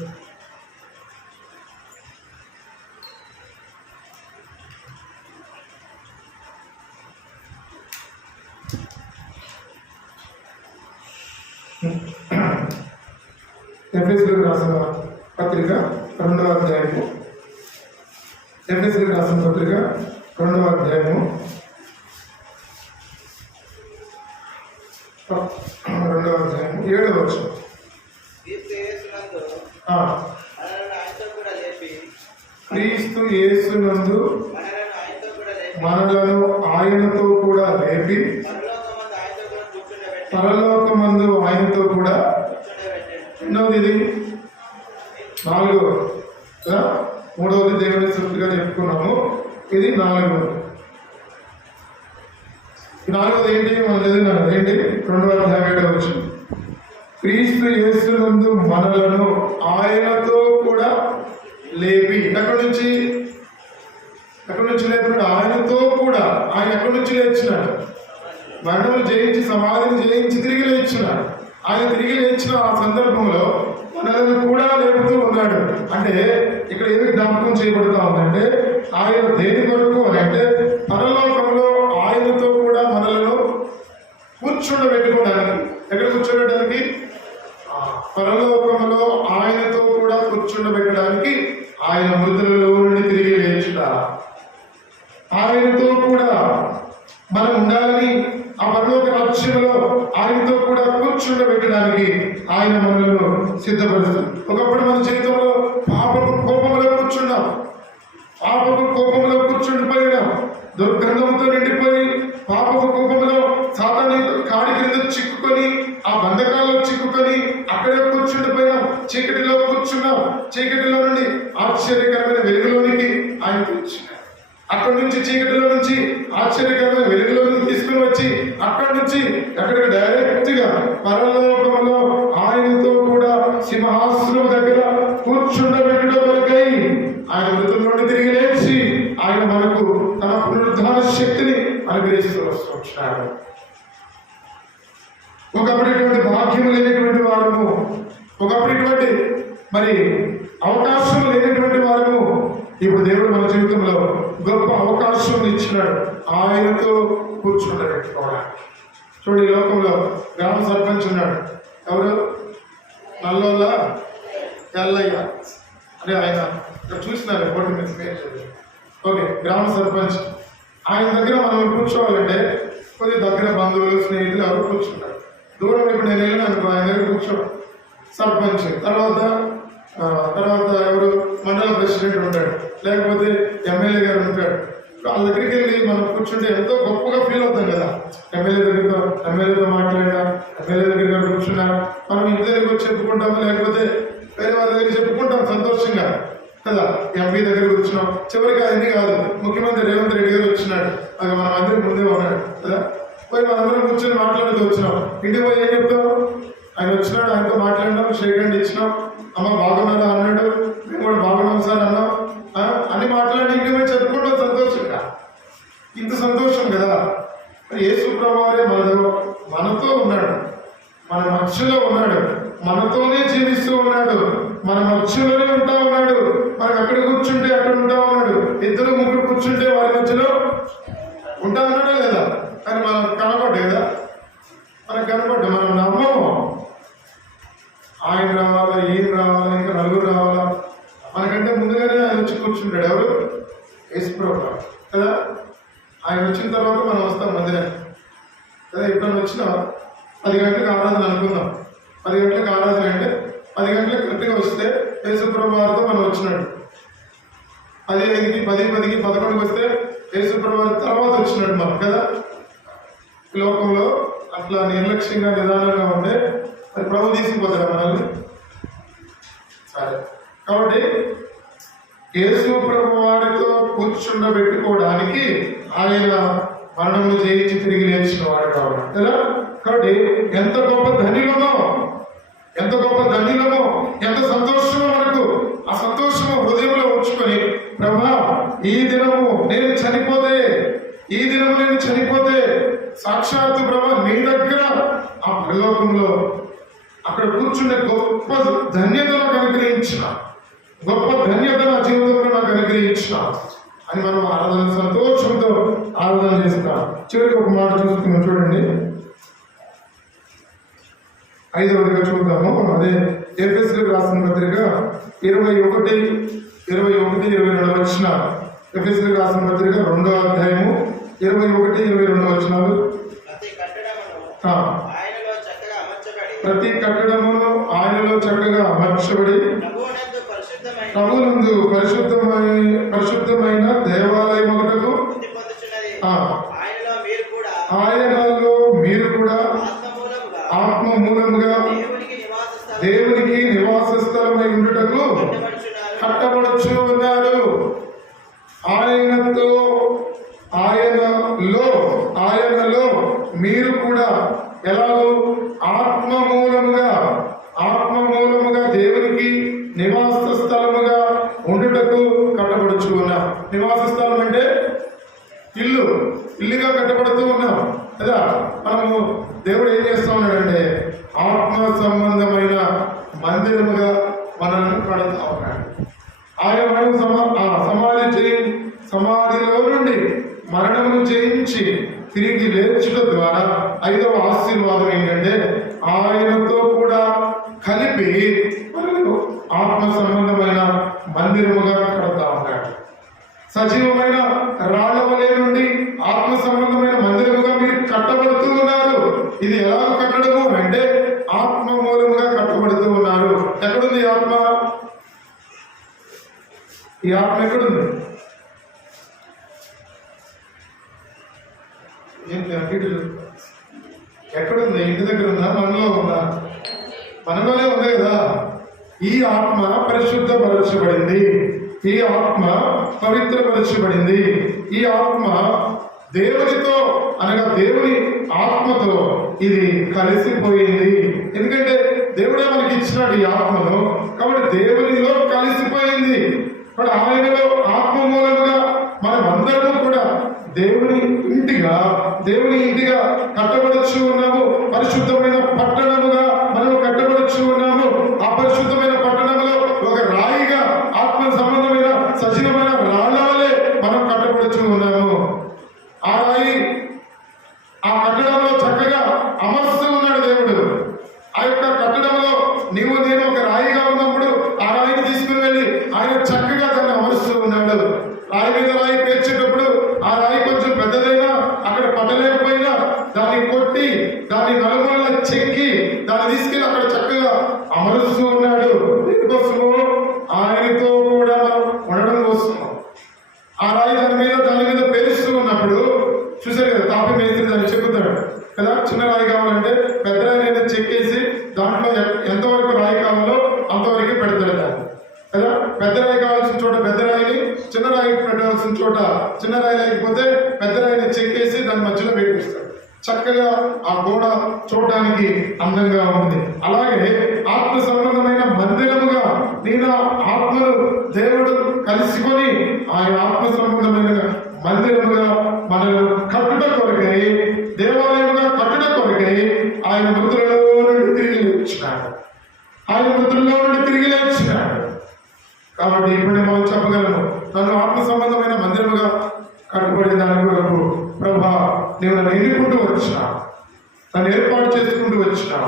ఎఫెసీయులకు రాసిన పత్రిక 2వ అధ్యాయము, ఎఫెసీయులకు రాసిన పత్రిక 2వ అధ్యాయము 7వ వచనం. క్రీస్తు యేసునందు మనలను ఆయనతో కూడా లేపి పరలోకమందు ఆయనతో కూడా. రెండవది ఇది 4వ, 3వది దేవుని సృష్టిగా చెప్పుకున్నాము. ఇది 4వది. 4వది ఏంటి? మనం చదివినాము ఏంటి? 2వ అధ్యాయం 7వ వచనం. క్రీస్తు యేసునందు మనలను ఆయనతో కూడా లేపి. ఎక్కడి నుంచి లేపినాడు? ఆయనతో కూడా. ఆయన ఎక్కడి నుంచి లేచినాడు? మరణములు జయించి, సమాధిని జయించి తిరిగి లేచినాడు. ఆయన తిరిగి లేచిన ఆ సందర్భంలో మనలను కూడా లేపుతూ ఉన్నాడు. అంటే ఇక్కడ ఏమి జ్ఞాపకం చేయబడుతూ ఉందంటే, ఆయన దేని కొరకు అని అంటే పరలోకంలో ఆయనతో కూడా మనలను కూర్చుండబెట్టుకోవడానికి. ఎక్కడ కూర్చోబెట్టడానికి? పరలోకంలో ఆయనతో కూడా కూర్చుండబెట్టడానికి. ఆయన మృతులలో నుండి తిరిగి లేచుట, ఆయనతో కూడా మనం ఉండాలని, ఆ పరలోక రాజ్యంలో ఆయనతో కూడా కూర్చుండబెట్టడానికి ఆయన మనలను సిద్ధపరుస్తుంది. ఒకప్పుడు మన జీవితంలో పాపపు కోపంలో కూర్చున్నాం, పాపపు కోపంలో కూర్చుండిపోయినాం, దుర్గంధంతో నిండిపోయి పాపపు కోపంలో సాతాను కాడి క్రింద చిక్కుకొని, ఆ బంధకాల్లో చిక్కుకొని అక్కడే కూర్చుండిపోయినాం. చీకటిలో కూర్చున్నాం. చీకటిలో నుండి ఆశ్చర్యకరమైన వెలుగులోనికి ఆయన కూర్చున్నాం. అక్కడి నుంచి చీకటిలో నుంచి ఆశ్చర్యకరమైన వెలుగులోకి తీసుకుని వచ్చి వచ్చి అక్కడి నుంచి అక్కడికి డైరెక్ట్ గా పరలోకంలో ఆయనతో కూడా సింహాసనం దగ్గర కూర్చుండబెట్టడం కొరకై ఆయన మృతుల నుండి తిరిగి లేచి ఆయన మనకు తన పునరుద్ధాన శక్తిని అనుగ్రహిస్తూ వస్తున్నాడు. ఒకప్పుడు ఇటువంటి భాగ్యం లేనటువంటి వారము, ఒకప్పుడు ఇటువంటి మరి అవకాశం లేనటువంటి వారము, ఇప్పుడు దేవుడు మన జీవితంలో గొప్ప అవకాశం ఇచ్చినాడు ఆయనతో కూర్చుండబెట్టుకోవడానికి. చూడు, ఈ లోకంలో గ్రామ సర్పంచ్ ఉన్నాడు. ఎవరు? నల్లోళ్ళ ఎల్లయ్య అంటే ఆయన చూసినారు ఓటు మీద పేరు. ఓకే, గ్రామ సర్పంచ్. ఆయన దగ్గర మనం కూర్చోవాలంటే కొద్దిగా దగ్గర బంధువులు స్నేహితులు ఎవరు కూర్చుంటారు. దూరం ఇప్పుడు నేను వెళ్ళిన అనుకో, ఆయన దగ్గర కూర్చో సర్పంచ్, తర్వాత ఎవరు మండల ప్రెసిడెంట్ ఉంటాడు, లేకపోతే ఎమ్మెల్యే గారు ఉంటాడు. వాళ్ళ దగ్గరికి వెళ్ళి మనం కూర్చుంటే ఎంతో గొప్పగా ఫీల్ అవుతాం కదా. ఎమ్మెల్యేతో మాట్లాడినా, ఎమ్మెల్యే దగ్గర కూర్చున్నా, మనం ఇంటి దగ్గరికి వచ్చి చెప్పుకుంటాము, లేకపోతే వేరే వాళ్ళ దగ్గర చెప్పుకుంటాం సంతోషంగా కదా. ఎంపీ దగ్గర కూర్చున్నాం, చివరికి అన్ని కాదు, ముఖ్యమంత్రి రేవంత్ రెడ్డి గారు వచ్చినాడు, అది మన అందరికి ముందే ఉన్నాడు కదా. పోయి మనందరం కూర్చొని మాట్లాడుతూ వచ్చినాం. ఇంటికి పోయి ఏం చెప్తాం? ఆయన వచ్చినాడు, ఆయనతో మాట్లాడినాం, షేక్ హ్యాండ్ ఇచ్చినాం, అమ్మ బాగున్నారా అన్నాడు, మేము కూడా బాగున్నాం సార్ అన్నాం, అన్ని మాట్లాడి ఇంటికి పోయి చెప్పుకుంటాం సంతోషంగా. ఇంత సంతోషం కదా. యేసు ప్రభువారే మనతో ఉన్నాడు, మన మధ్యలో ఉన్నాడు, మనతోనే జీవిస్తూ ఉన్నాడు, మన మధ్యలోనే ఉంటా ఉన్నాడు. మనకు అక్కడ కూర్చుంటే అక్కడ ఉంటా ఉన్నాడు, ఇద్దరు ముగ్గురు కూర్చుంటే వారి మధ్యలో ఉంటా ఉన్నాడే లేదా. కానీ మనకు కనపడ్డా కదా, మనకు కనపడ్డా, మనం నమ్మము. ఆయన రావాలా, ఈయన రావాలా, ఇంకా నలుగురు రావాలా, మనకంటే ముందుగానే ఆయన వచ్చి కూర్చుంటాడు. ఎవరు? యేసు ప్రభువు కదా. ఆయన వచ్చిన తర్వాత మనం వస్తాం మందిరానికి కదా. ఎప్పుడైనా వచ్చినా 10 గంటలకు ఆరాధన అనుకుందాం. 10 గంటలకు ఆరాధన అంటే 10 గంటలకు కరెక్ట్గా వస్తే యేసు ప్రభువు వారితో మనం వచ్చినాడు. 10:05కి 10:10కి 11కి వస్తే యేసు ప్రభువు వారి తర్వాత వచ్చినాడు మనం కదా. లోకంలో అట్లా నిర్లక్ష్యంగా నిదానంగా ఉంటే అది ప్రభు తీసుకుపోతాడు మనల్ని. సరే, కాబట్టి యేసు ప్రభు వారితో కూర్చుండబెట్టుకోవడానికి ఆయన మరణమును జయించి తిరిగి లేచిన వాడు కావాలి కదా. కాబట్టి ఎంత గొప్ప ధన్యులమో, ఎంత గొప్ప ధన్యులమో, ఎంత సంతోషమో మనకు. ఆ సంతోషము హృదయంలో ఉంచుకొని, ప్రభా ఈ దినము నేను చనిపోతే సాక్షాత్తు ప్రభా నీ దగ్గర ఆ పరలోకంలో అక్కడ కూర్చుండే గొప్ప ధన్యత నాకు అనుగ్రహించిన, గొప్ప ధన్యత నా జీవితంలో నాకు అనుగ్రహించిన అని మనం ఆరాధన సంతోషంతో ఆరాధన చేస్తాం. చివరికి ఒక మాట చూసుకున్నాం చూడండి, 5వదిగా చూద్దాము. అదే ఎఫెసీయులకు రాసిన పత్రిక 21-22 వచ్చిన ఎఫెసీయులకు రాసిన పత్రిక 2వ అధ్యాయము 21-22 వచనాలు. ప్రతి కట్టడమును ఆయనలో చక్కగా అమర్చబడి ప్రభునందు పరిశుద్ధమైన దేవాలయములకు ఆయనలో మీరు కూడా ఆత్మ మూలముగా దేవునికి నివాస స్థలమై ఉండుటకు కట్టబడుచు ఉన్నారు. ఆయనలో మీరు కూడా ఎలాగో ఆత్మ మూలముగా దేవునికి నివాస స్థలముగా ఉండుటకు కట్టబడుచు ఉన్నాం. నివాస స్థలం అంటే ఇల్లుగా కట్టబడుతూ ఉన్నాం కదా. మనము దేవుడు ఏం చేస్తా ఉన్నాడంటే ఆత్మ సంబంధమైన మందిరముగా మనల్ని కడుతూ ఉన్నాడు. ఆయన మనం సమాధిలో నుండి మరణమును జయించి తిరిగి లేచుట ద్వారా 5వ ఆశీర్వాదం ఏంటంటే ఆయనతో కూడా కలిపి మనకు ఆత్మ సంబంధమైన మందిరముగా కడతా ఉన్నాడు. సజీవమైన రాళ్ళవలే నుండి ఆత్మ సంబంధమైన మందిరముగా మీరు కట్టబడుతూ ఉన్నారు. ఇది ఎలా కట్టడము అంటే ఆత్మ మూలముగా కట్టబడుతూ ఉన్నారు. ఎక్కడుంది ఆత్మ? ఈ ఆత్మ ఎక్కడుంది? ఎక్కడుంది? ఇంటి దగ్గర ఉందా? మనలో ఉందా? మనలోనే ఉంది కదా. ఈ ఆత్మ పరిశుద్ధపరచబడింది, ఈ ఆత్మ పవిత్రపరచబడింది, ఈ ఆత్మ దేవునితో అనగా దేవుని ఆత్మతో ఇది కలిసిపోయింది. ఎందుకంటే దేవుడే మనకి ఇచ్చినాడు ఈ ఆత్మను, కాబట్టి దేవునిలో కలిసిపోయింది. మరి ఆయనలో ఆత్మ మూలముగా మనమందరము కూడా దేవుని ఇంటిగా కట్టబడుచు ఉన్నాము. పరిశుద్ధమైన పట్టణముగా మనం కట్టబడుచు ఉన్నాము. ఆ పరిశుద్ధమైన పట్టణంలో ఒక రాయిగా ఆత్మ సంబంధమైన సజీవమైన రాళ్ళ వలె మనం కట్టబడుచు ఉన్నాము. ఆ రాయి ఆ కట్టడంలో చక్కగా అమర్స్తూ ఉన్నాడు దేవుడు. ఆ యొక్క కట్టడంలో నీవు నేను ఒక రాయిగా ఉన్నప్పుడు ఆ రాయిని తీసుకుని వెళ్ళి ఆయన చక్కగా దాన్ని అమరుస్తూ ఉన్నాడు. రాయి మీద రాయి పేర్చేటప్పుడు ఆ రాయి కొంచెం పెద్దదైనా అక్కడ పట్టలేకపోయినా దాన్ని కొట్టి దాన్ని నలుమూలలా చెక్కి దాన్ని తీసుకెళ్ళి అక్కడ చక్కగా అమరుస్తూ ఉన్నాడు. దీనికోసము ఆయనతో కూడా మనం ఉండడం కోసం ఆ రాయి దాని మీద పేరుస్తూ ఉన్నప్పుడు చూసారు కదా, తాపి మేస్త్రి దాన్ని చెక్కుతాడు కదా. చిన్న రాయి కావాలంటే పెద్ద రాయి చెక్కేసి దాంట్లో ఎంతవరకు రాయి కావాలో అంతవరకు పెడతాడు దాన్ని కదా. పెద్ద రాయి కావాల్సిన చోట పెద్ద రాయిని, చిన్న రాయి పెట్టాల్సిన చోట చిన్న రాయి లేకపోతే పెద్ద రాయిని చెక్కేసి దాని మధ్యలో పెట్టిస్తాడు. చక్కగా ఆ గోడ చూడడానికి అందంగా ఉంది. అలాగే ఆత్మ సంబంధమైన మందిరముగా నేను ఆత్మను దేవుడు కలుసుకొని ఆయన ఆత్మ సంబంధమైన మందిరముగా మనల్ని కట్టుట కొరకై, దేవాలయముగా కట్టుట కొరకై ఆయన మృతులలో నుండి తిరిగి లేచినాడు. కాబట్టి ఇప్పుడే మనం చెప్పగలను, నన్ను ఆత్మ సంబంధమైన మందిరముగా కట్టుబడి దాని కొరకు ప్రభా నేను నన్ను ఎన్నుకుంటూ వచ్చినా, నన్ను ఏర్పాటు చేసుకుంటూ వచ్చినా.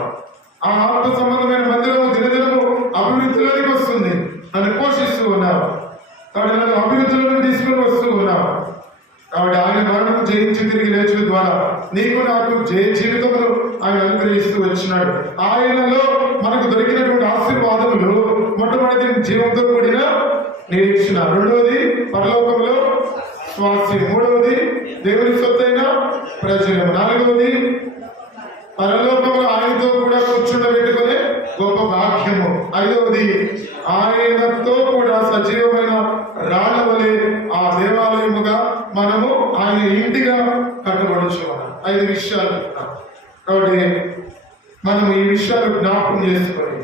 ఆ ఆత్మ సంబంధమైన మందిరము దినదినము అభివృద్ధిలోనికి వస్తుంది. నన్ను పోషిస్తూ ఉన్నావు కాబట్టి నన్ను అభివృద్ధిలోకి తీసుకుని వస్తూ ఉన్నావు. కాబట్టి ఆయన మరణం జయించి తిరిగి లేచడం ద్వారా నీకు నాకు జయ జీవితములు ఆయన అనుగ్రహిస్తూ వచ్చినాడు. ఆయనలో మనకు దొరికినటువంటి ఆశీర్వాదములు మొట్టమొదటి జీవంతో కూడిన నిరీక్షణ, రెండవది పరలోకంలో స్వాస్థ్యం, మూడవది దేవుని సొత్తైన ప్రయోజనం, నాలుగవది పరలోకంలో ఆయనతో కూడా కూర్చుండబెట్టుకునే గొప్ప భాగ్యము, ఐదవది ఆయనతో కూడా సజీవమైన రాళ్ళ వలె ఆ దేవాలయముగా మనము ఆయన ఇంటిగా కట్టబడుచు. 5 విషయాలు. కాబట్టి మనం ఈ విషయాలు జ్ఞాపకం చేసుకొని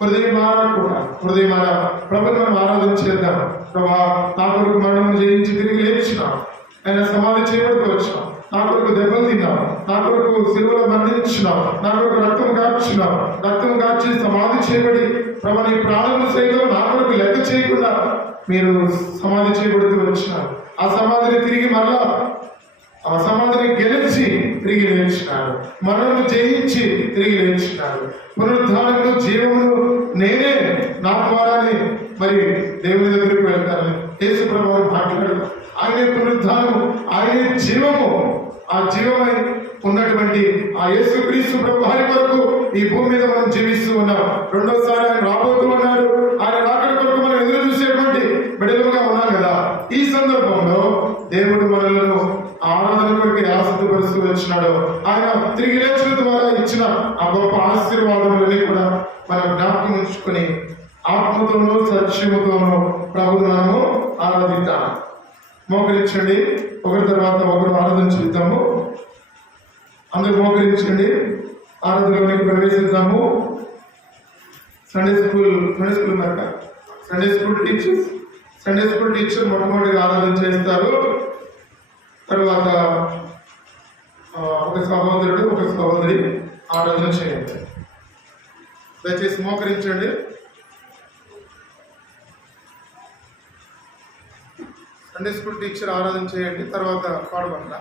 హృదయమారా ప్రభుని మనం ఆరాధన చేద్దాం. ప్రభా నా కొరకు మరణం జయించి తిరిగి లేచినాం, ఆయన సమాధి చేయబడుతూ వచ్చినాం, నా కొరకు దెబ్బలు తిన్నాం, నా కొరకు సిలువలో బంధించినాం, నా కొరకు రక్తం కార్చి సమాధి చేయబడి ప్రభా నీ ప్రాణములు సైతం నా కొరకు లెక్క చేయకుండా మీరు సమాధి చేయబడుతూ వచ్చినారు. ఆ సమాధిని తిరిగి మరలా ఆ సమాధిని గెలిచి తిరిగి లేచినాడు, మరణము జయించి తిరిగి లేచినాడు. పునరుద్ధానంలో జీవమును నేనే, నా ద్వారానే మరి దేవుని దగ్గరికి వెళ్తాను. యేసు ప్రభువు మాట్లాడు, ఆయనే పునరుద్ధానము, ఆయనే జీవము. ఆ జీవమై ఉన్నటువంటి ఆ యేసుక్రీస్తు ప్రభు వారి కొరకు ఈ భూమి మీద మనం జీవిస్తూ ఉన్నాం. రెండోసారి ఆయన రాబోతూ ఉన్నాడు. ఆయన రాకడ కొరకు మనం ఎదురు చూసేటువంటి బిడ్డలుగా ఉన్నాం కదా. ఈ సందర్భంలో దేవుడు మనలను ఆరాధన కొరకు ఎలా సిద్ధపరుస్తూ వచ్చినాడో, ఆయన తిరిగి లేచిన ద్వారా ఇచ్చిన ఆ గొప్ప ఆశీర్వాదములని కూడా మనం జ్ఞాపకం ఉంచుకొని ఆత్మతోనూ సత్యముతోనూ ప్రభుని మనము ఆరాధిద్దాం. మోకరించండి, ఒకరి తర్వాత ఒకరు ఆరాధన చేద్దాము. అందరూ మోకరించండి, ఆరాధనలోనికి ప్రవేశిద్దాము. సండే స్కూల్ మరక సండే స్కూల్ టీచర్ మొట్టమొదటిగా ఆరాధన చేస్తారు. తర్వాత ఒక సహోదరుడు ఒక సహోదరి ఆరాధన చేయండి. దయచేసి మోకరించండి. సండే స్కూల్ టీచర్ ఆరాధన చేయండి, తర్వాత పాడబడతా.